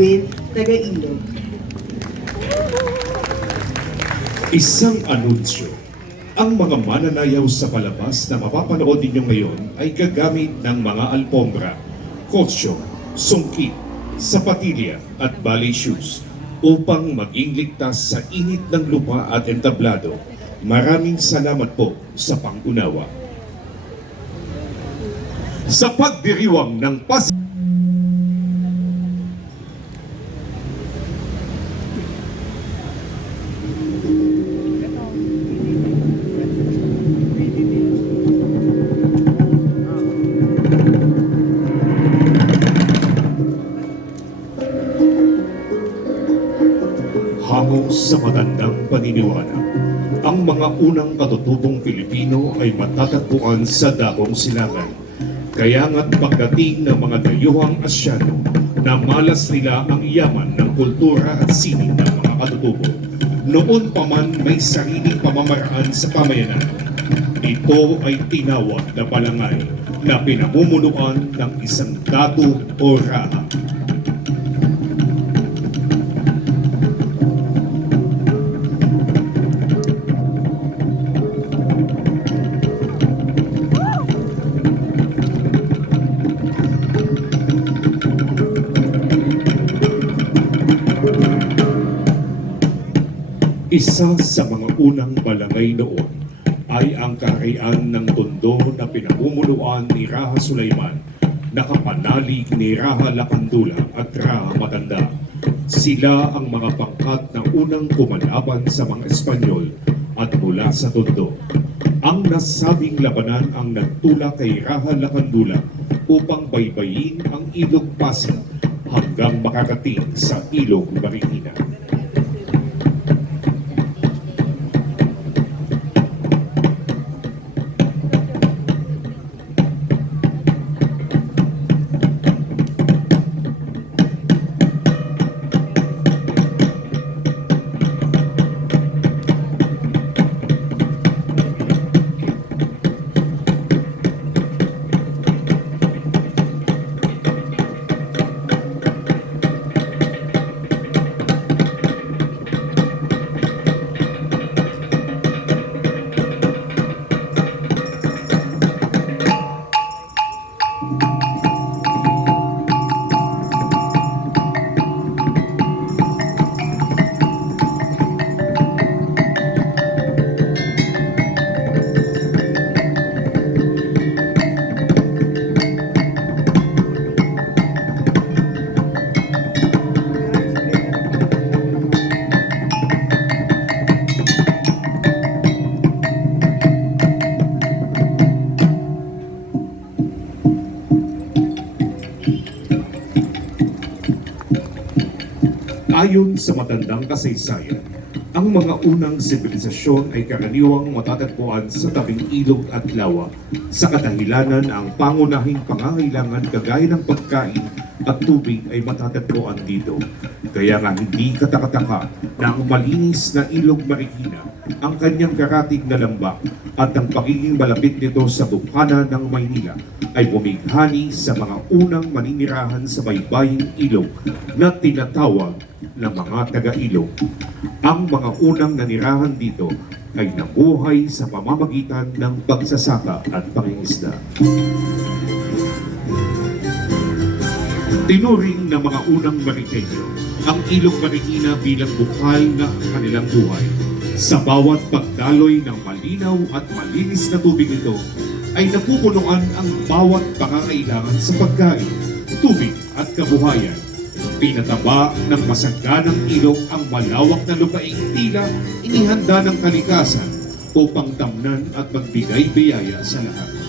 with Taga-Ilog. Isang anunsyo. Ang mga mananayaw sa palabas na mapapanood ninyo ngayon ay gagamit ng mga alpombra, kotse, sungkit, sapatilya at ballet shoes upang maging ligtas sa init ng lupa at entablado. Maraming salamat po sa pangunawa. Sa pagdiriwang ng hango sa matandang paniniwala, ang mga unang katutubong Pilipino ay matatagpuan sa Dakong Silangan. Kaya nga't pagdating ng mga dayuhang Asyano, namalas nila ang yaman ng kultura at sining ng mga katutubo. Noon pa man may sariling pamamaraan sa pamayanan. Ito ay tinawag na balangay na pinamumunuan ng isang datu o raha. Isa sa mga unang balangay noon ay ang kaharian ng Tondo na pinamumunuan ni Raha Sulaiman, nakapanalig ni Raha Lakandula at Raha Matanda. Sila ang mga pangkat na unang kumalaban sa mga Espanyol at mula sa Tondo. Ang nasabing labanan ang nagtula kay Raha Lakandula upang baybayin ang Ilog Pasig hanggang makarating sa Ilog Marikina. Ayon sa matandang kasaysayan, ang mga unang sibilisasyon ay karaniwang matatagpuan sa tabing ilog at lawa sa kadahilanan ang pangunahing pangangailangan kagaya ng pagkain at tubig ay matatagpuan dito. Kaya nga hindi katakataka na ang malinis na Ilog Marikina, ang kanyang karatig na lambak at ang pagiging malapit nito sa bukana ng Maynila ay bumighani sa mga unang maninirahan sa baybaying ilog na tinatawag ng mga taga-ilog. Ang mga unang nanirahan dito ay nabuhay sa pamamagitan ng pagsasaka at pangingisda. Tinuring ng mga unang Marikeño ang Ilog Marikina bilang bukal na kanilang buhay. Sa bawat pagdaloy ng malinaw at malinis na tubig nito ay napupunuan ang bawat pangangailangan sa pagkain, tubig at kabuhayan. Pinataba ng masaganang ilog ang malawak na lupaing tila inihanda ng kalikasan upang tamnan at magbigay biyaya sa lahat.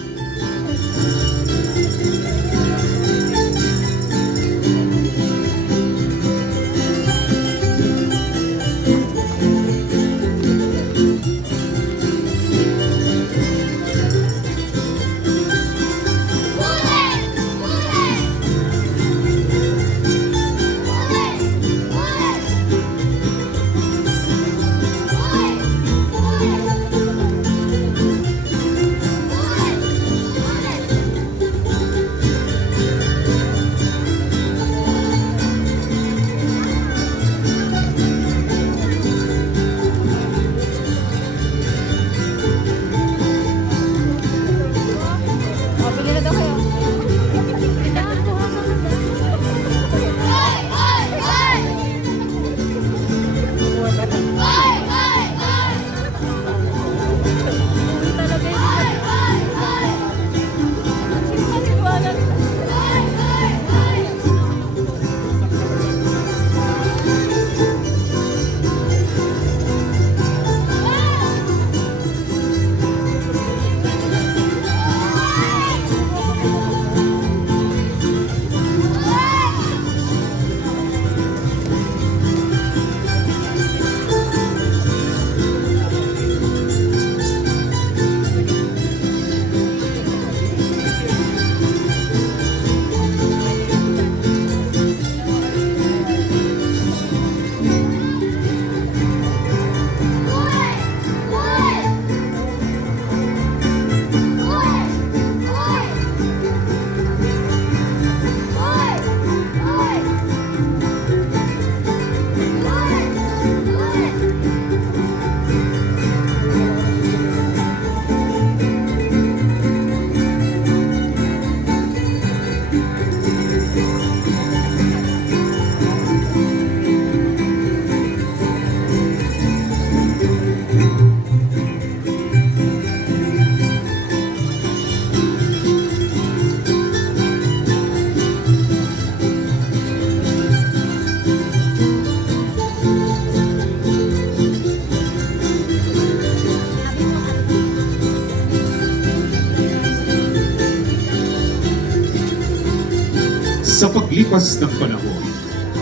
paglipas ng panahon,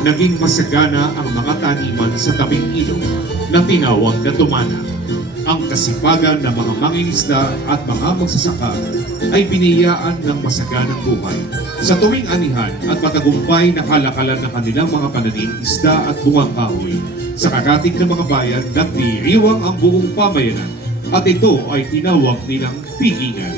naging masagana ang mga taniman sa tabing ilog na tinawag na tumana. Ang kasipagan ng mga mangingisda at mga magsasaka ay biniyaan ng masaganang buhay. Sa tuwing anihan at matagumpay na kalakalan ng kanilang mga pananim, isda at bungang kahoy, sa kakatig ng mga bayan, nagdiriwang ang buong pamayanan at ito ay tinawag nilang pigingan.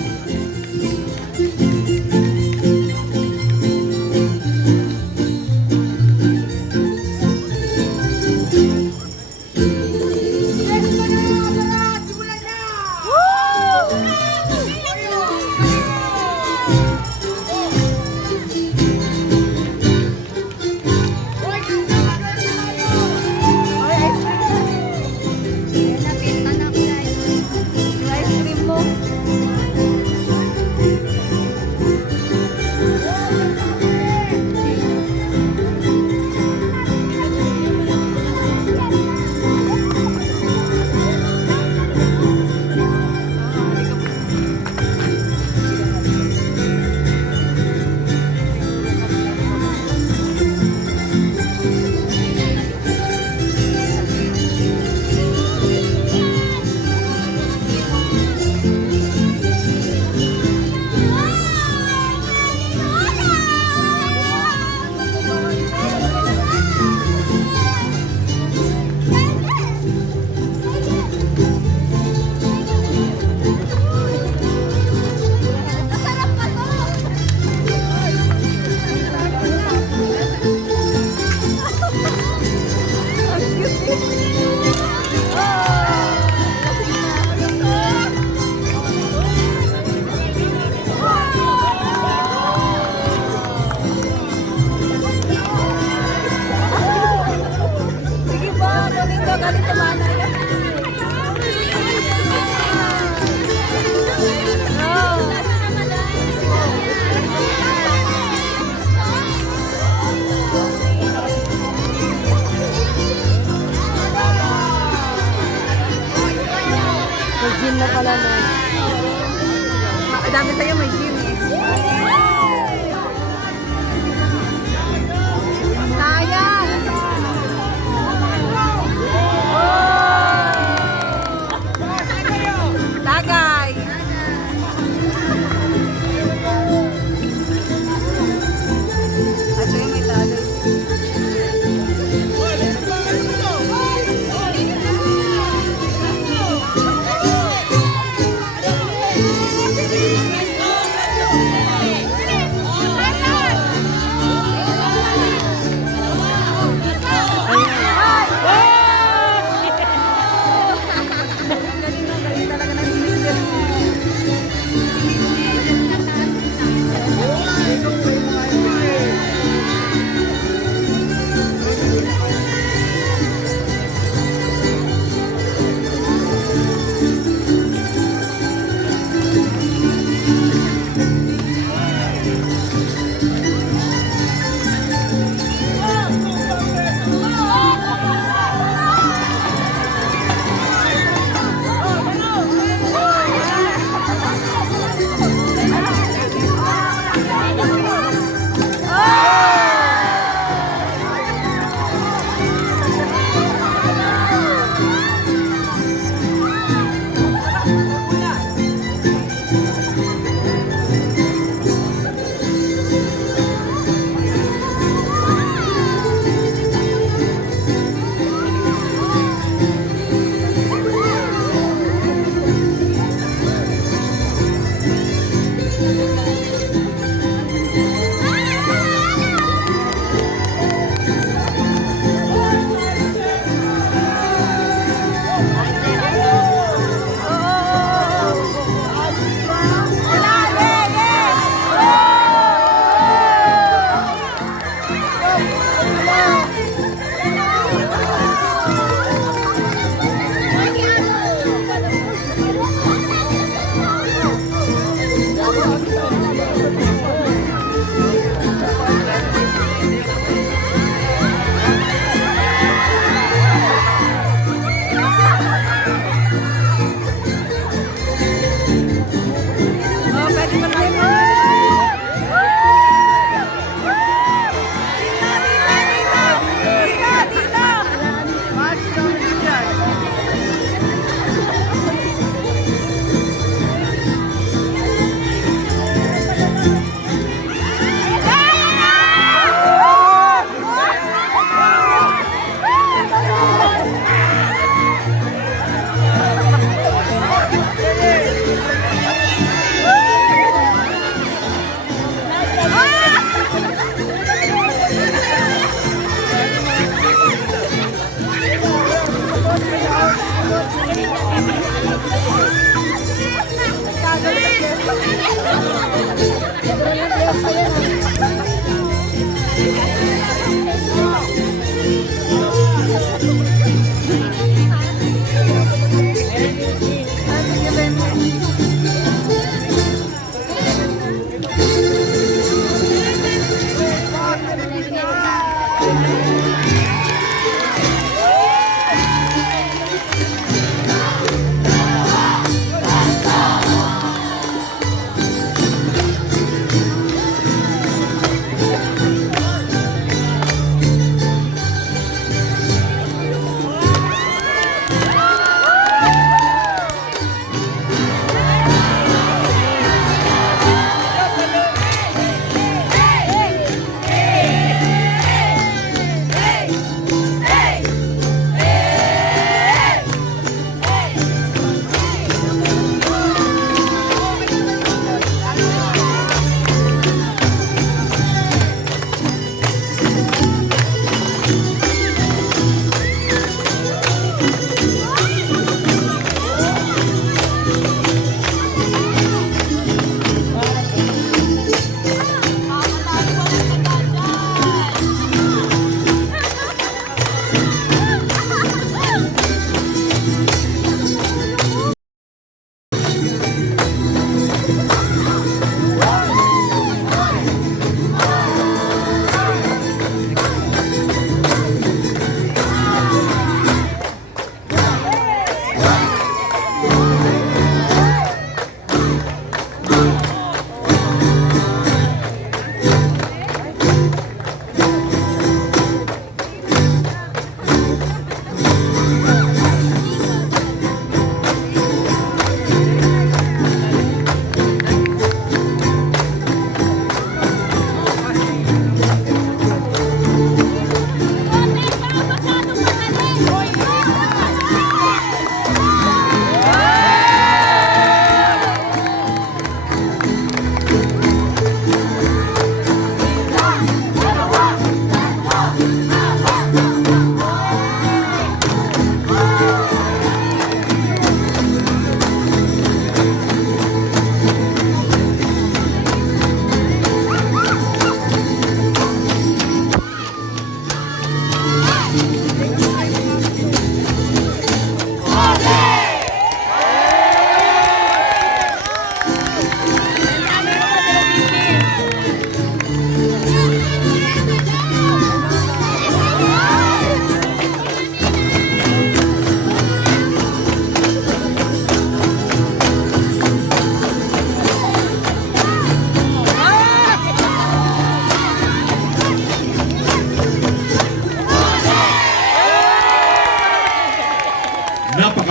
May gym na pala na. Madami sa'yo may gym eh. Sayang! Tagay! At sa'yo may tagay.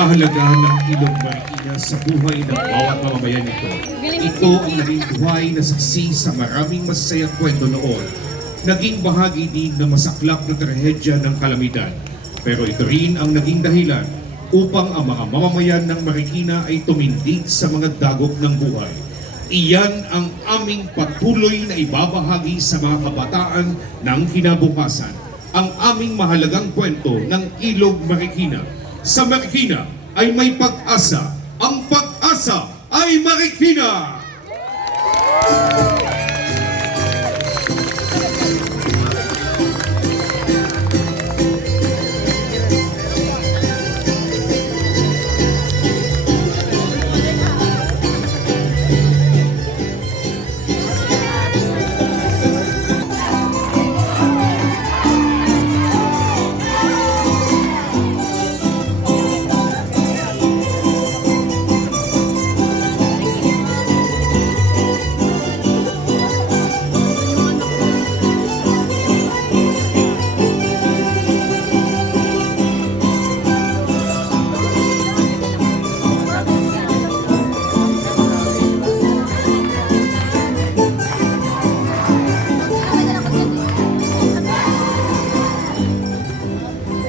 Napakahalaga ng Ilog Marikina sa buhay ng bawat mamamayan nito. Ito ang naging buhay na saksi sa maraming masasayang kwento noon. Naging bahagi din ng masaklap na trahedya ng kalamidad. Pero ito rin ang naging dahilan upang ang mga mamamayan ng Marikina ay tumindig sa mga dagok ng buhay. Iyan ang aming patuloy na ibabahagi sa mga kabataan ng kinabukasan. Ang aming mahalagang kwento ng Ilog Marikina. Sa Marikina ay may pag-asa. Ang pag-asa ay Marikina!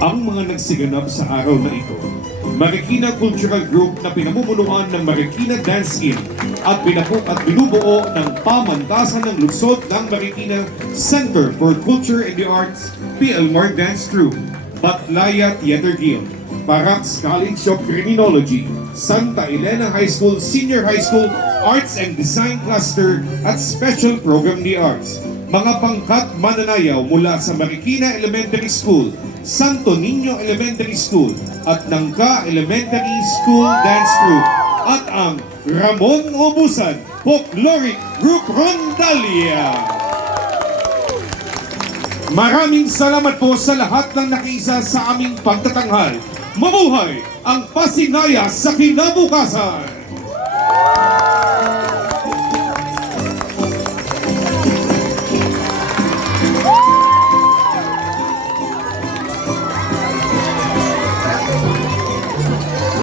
Ang mga nagsiganap sa araw na ito, Marikina Cultural Group na pinamumunuan ng Marikina Dance Inn at binubuo ng pamantasan ng lungsod ng Marikina Center for Culture and the Arts, PLMAR Dance Troupe, Batlaya Theater Guild, Parax College of Criminology, Santa Elena High School, Senior High School, Arts and Design Cluster at Special Program the Arts. Mga pangkat mananayaw mula sa Marikina Elementary School, Santo Niño Elementary School at Nangka Elementary School Dance Troupe at ang Ramon Obusan Folkloric Group Rondalia. Maraming salamat po sa lahat ng nakiisa sa aming pagtatanghal. Mabuhay ang Pasinaya sa kinabukasan!